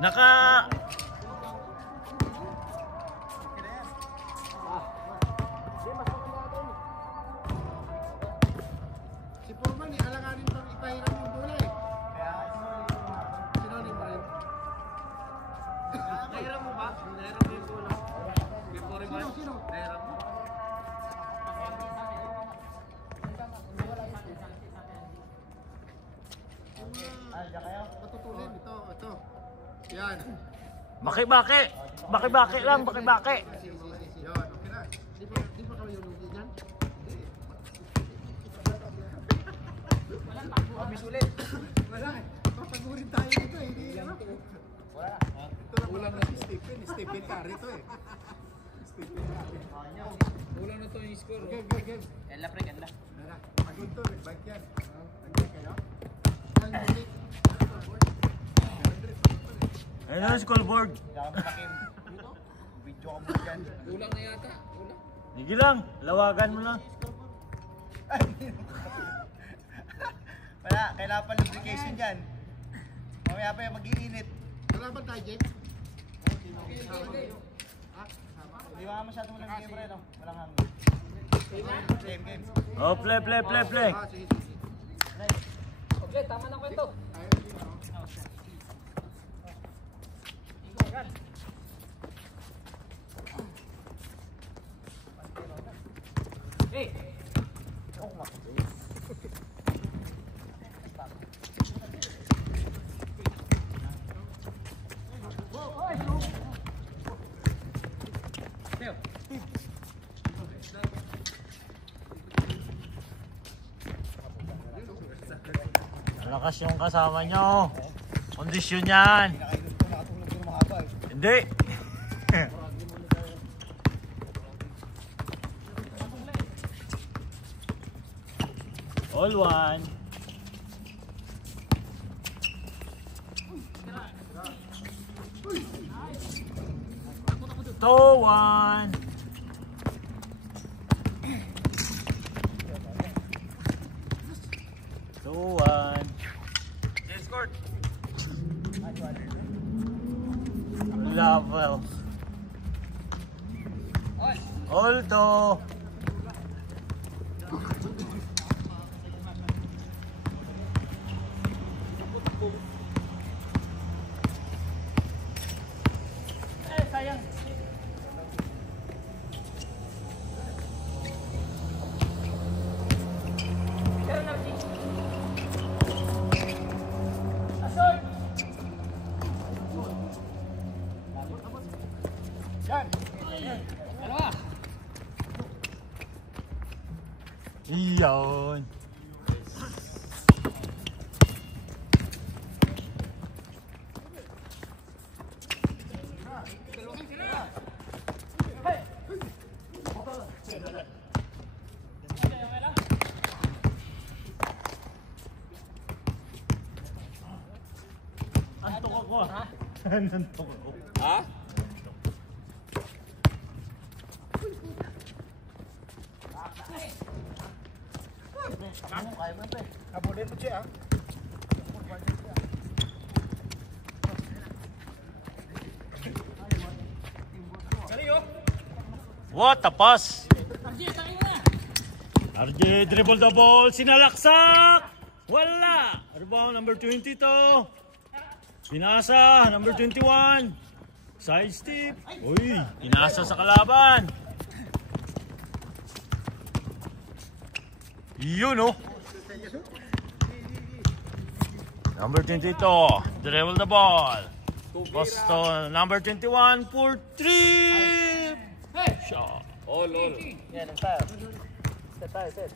Naka... Si Foreman, alanganin pang ipahiram yung bola eh. Sinunod pa rin. Nahiram mo ba? Nahiram mo yung bola? Before Sino? Sino? nahiram mo? Matutulin. Ito. Yan. Baki-baki! Baki-baki lang, baki-baki! Yan, okay na. Di ba kami yung lugi dyan? Misulit. Wala eh. Papagurin tayo dito eh. Hindi yan. Wala. Ito lang ulam na si Stephen. Stephen Curry to eh. Stephen Curry. Ulang na to yung score. Game. Kaya pre, kaya. Nara. Agad to eh. Bike yan. Nandiyan kayo? Nandiyan. Ayun na, scoreboard. Video ka mo dyan. Ulang na yata. Ulang. Sige lang, lawagan mo lang. Wala, kailangan pa lubrication dyan. Mamaya pa yung mag-iinit. Kalaban tayo, James? Hindi ba masyadong walang game rin, no? Walang hangin. Game. Oh, play. Sige. Okay, tama na kwento. Hey! Malakas yung kasama nyo. Kondisyon yan. Nakatulog ko mahaba eh. Hindi. All one. Two one. Scored. Level. Alto. Sayang. Iyon. Antok ako ha? Antok ako. Ha? Abulin mo siya. What a pass! RJ dribble the ball, sinalaksak! Wala! Rebound number 20 to. Pinasa, number 21. Side step. Uy, pinasa sa kalaban. Yun oh. Number 22, dribble the ball. Boston, number 21 for 3. Shot. All. Yan, tayo. Set.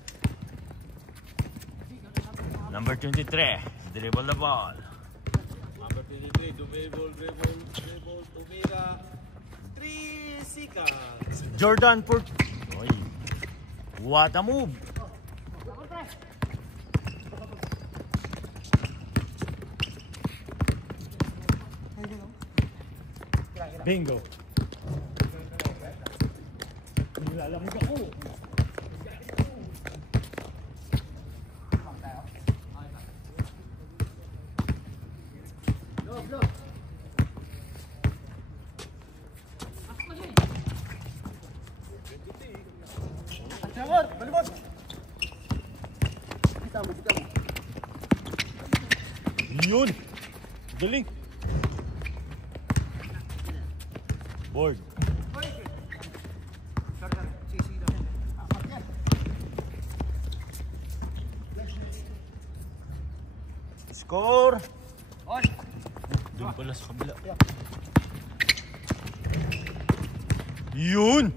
Number 23, dribble the ball. Number 23, dribble, tumira. 3 seconds. Jordan for... Oy. What a move. Bingo. Nilalamig ako. Jamor, balibot. Kita mo. Yun. Galing. Board. Score. On. Doon pala sa kabila. Yun.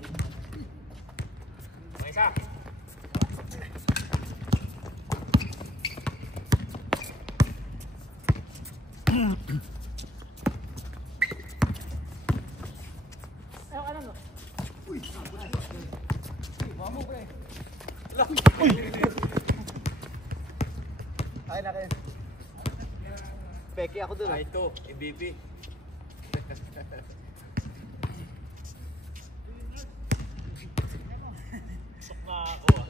May isa. Ay na kayo. Peke ako dun. Ito, MVP. Sok na ako ah.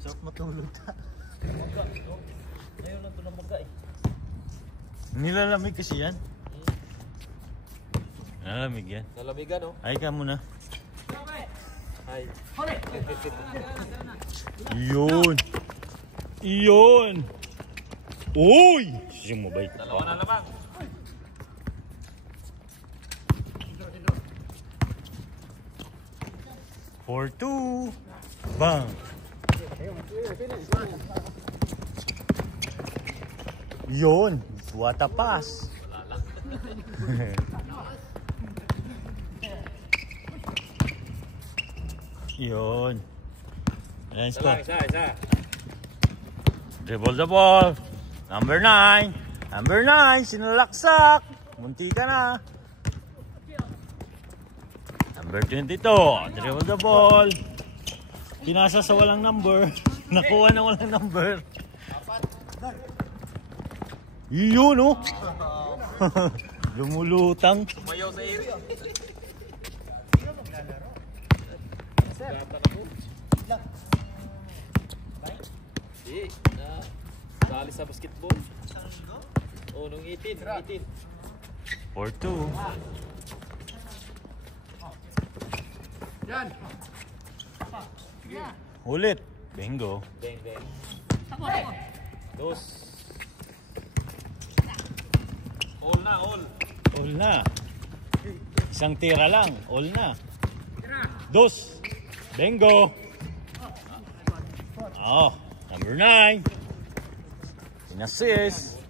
Sarap matulog ka. Ngayon lang ito na maga eh. Nilalamig kasi yan. Nilalamig yan. Nalamigan, no? Ay ka muna. Ay. Yun. Yun. Uy! Yung mabait. Dalawa na lamang. For 2. Bang. Yun. What a pass. Yun. Ayan, Isa lang, score. isa. Dribble the ball. Number 9. Number 9. Sinalaksak. Munti ka na. Number 22. Dribble the ball. Pinasa sa walang number. Nakuha na walang number. Yun oh. Lumulutang. Mayaw sa area. Di, dali sa basketball. Oh, nung 18. For 2. Yan. Ulit. Bingo. Bang. Dos. All na, all. All na. Isang tira lang. All na. Dos. Bingo. Oh, number 9. Inassist.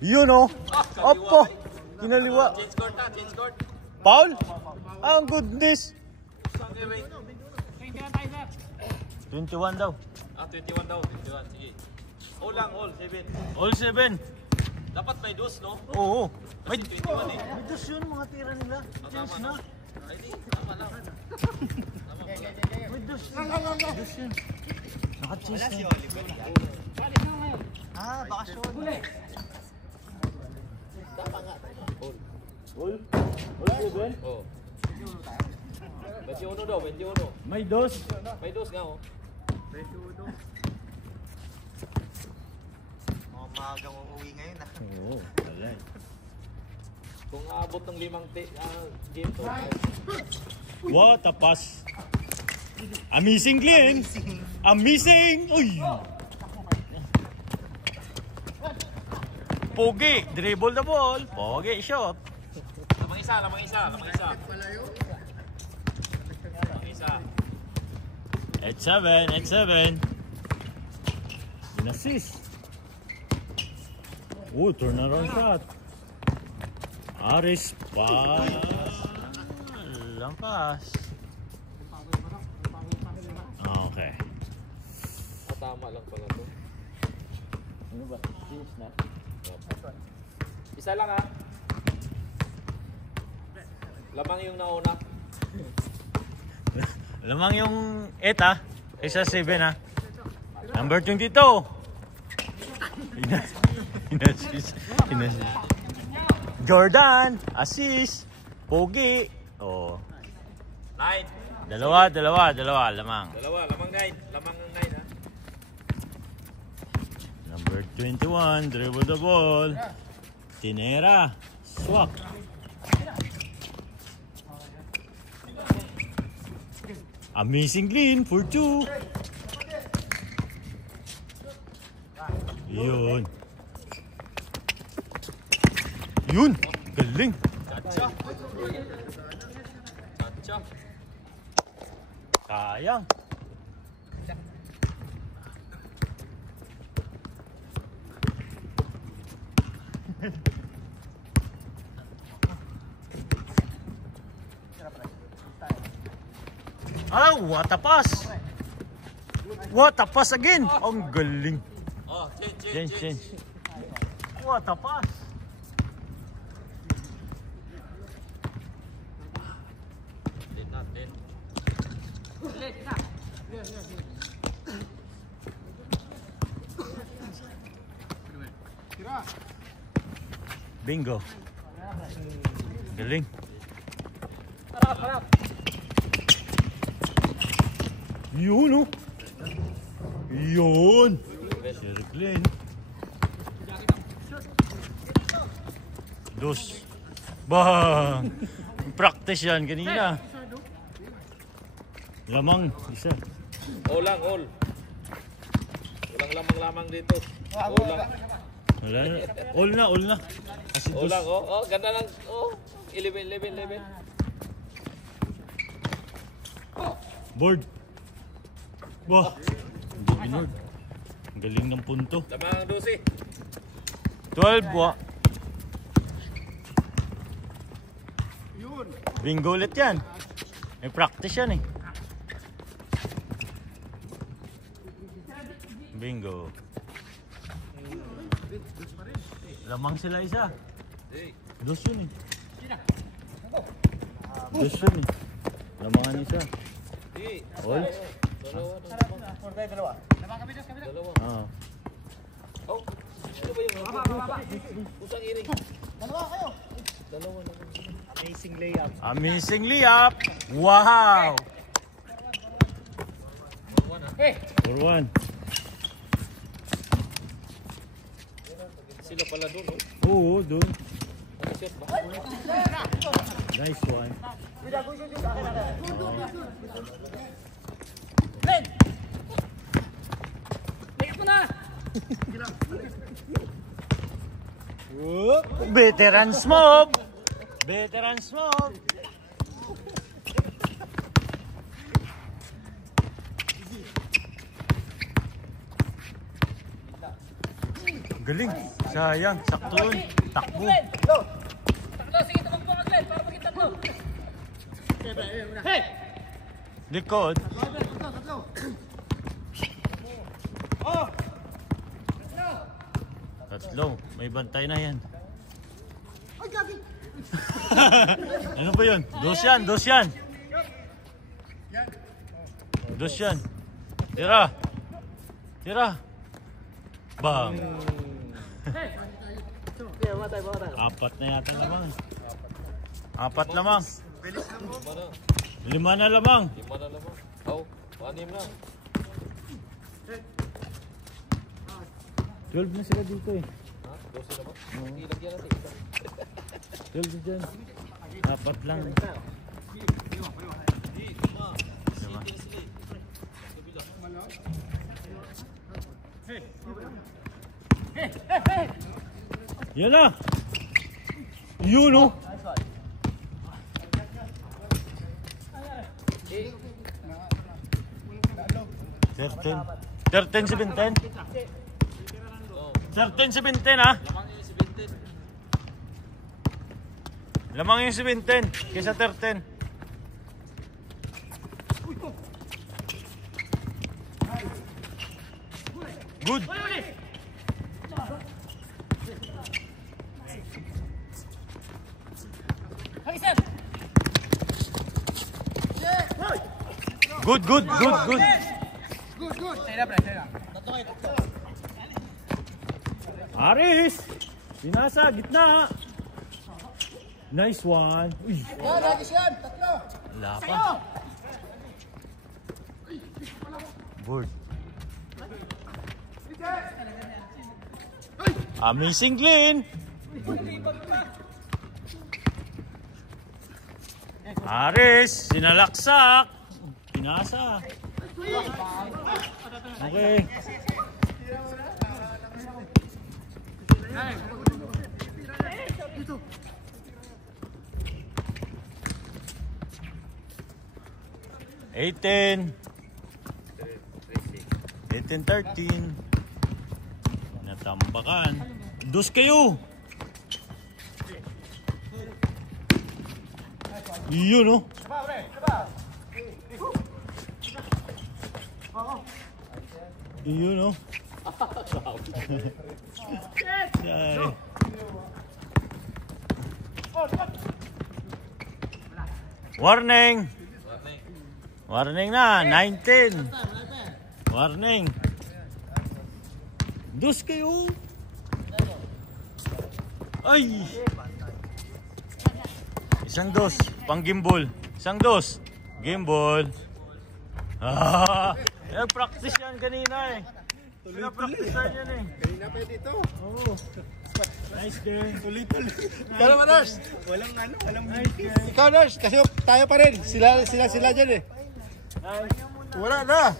Yun oh. Opo. Kinaliwa. Change court na, change court. Paul? Ang goodness. Saan kayo, Ray? 21 daw. 21 daw, 21. Sige. All lang, all. 7. All 7. Dapat may dos, no? Oo. May, Kasi 21 eh. may dos yun mga tira nila. Tama na. Ay, di. Tama na. May dos. May dos yun. Naka-chase na. Ah, baka short. All. All? All 7? Oh. 21 daw, 21. May dos. May dos nga, oh. Maagang uuwi ngayon ah. Oo. Wala. Kung aabot ng 5 game to. What a pass. Amazing, Glenn. Amazing. Uy. Pogi. Dribble the ball. Pogi. Shot. Lamang isa. Lamang isa. 8-7. In-assist. Oh, turnaround shot. Aris pa. Lampas. Okay. Tama lang pala to. Ano ba? Finish na? Isa lang, ha? Lamang yung nauna. Lamang yung 8 ah. Isa 7 ah. Number 22. Inassist. Jordan. Assist. Pogi. Oh. 9. Dalawa. Lamang. Lamang 9. Lamang 9, ha? Number 21. Dribble the ball. Tinera. Swak. Amazing clean for 2. Yun. Yun. Galing. Chacha. Chacha. Sayang. Ah, what a pass. What a pass again. Ang galing. Oh, change. Change. What a pass. Din natin. Tira. Bingo. Galing. Yun oh. Yun. Sir Glenn. Dos. Bang. Practice yan kanina. Lamang. Isa. All lang, all. Walang lamang-lamang dito. All lang. Wala na. All na. Kasi All dos. lang, oh. Oh, ganda lang. Oh, 11. Board. Bah. Hindi binord. Ang galing ng punto. Lamang 12. 12 wa. Yun. Bingo ulit yan. May practice yan eh. Bingo. Lamang sila isa. Hey. Dos yun eh. Dos yun eh. Lamangan isa. Hey. All? Dalawa. Oo. Oh. Ano ba yung usang iring? Dalawa. Amazing layup. Wow. 4-1. Sila pala doon, oh. Oo, doon. Nakashot ba? Nice one. Veteran smoke. Veteran smoke. Galing. Sayang. Sakto yun. Takbo. Likod. Tatlo. May bantay na yan. Ano ba yun? Dos yan. Tira. Bang. Apat na yata lamang. Apat lamang. Lima na lamang. 6 na. 12 na sila dito eh. Ha? 12 na ba? Ilagyan natin isa. 12 dyan. Apat lang. Yan na. Yun oh. Certain. 13-17. 13-17 ha. Lamang yung 17 kaysa 13. Good. Good. Aris! Pinasa, gitna! Nice one! Uy! Wala pa. Board. Amazing clean! Aris! Sinalaksak! pinasa. Okay. Eighteen. 18-13. Natambakan. Dos kayo. Iyon, no? Iyon, no? Ay. Warning! Warning na, 19. Warning. Dos kayo. Ay! Isang dos, pang gimbal. Isang dos, gimbal. Ah! Practice yan kanina eh. Practice yan eh. Kanina pa dito. Oh. Nice game. Tuloy-tuloy. Pero Nars, walang nice game. Ikaw Nars, kasi tayo pa rin. Sila dyan eh. Nice. Wala na.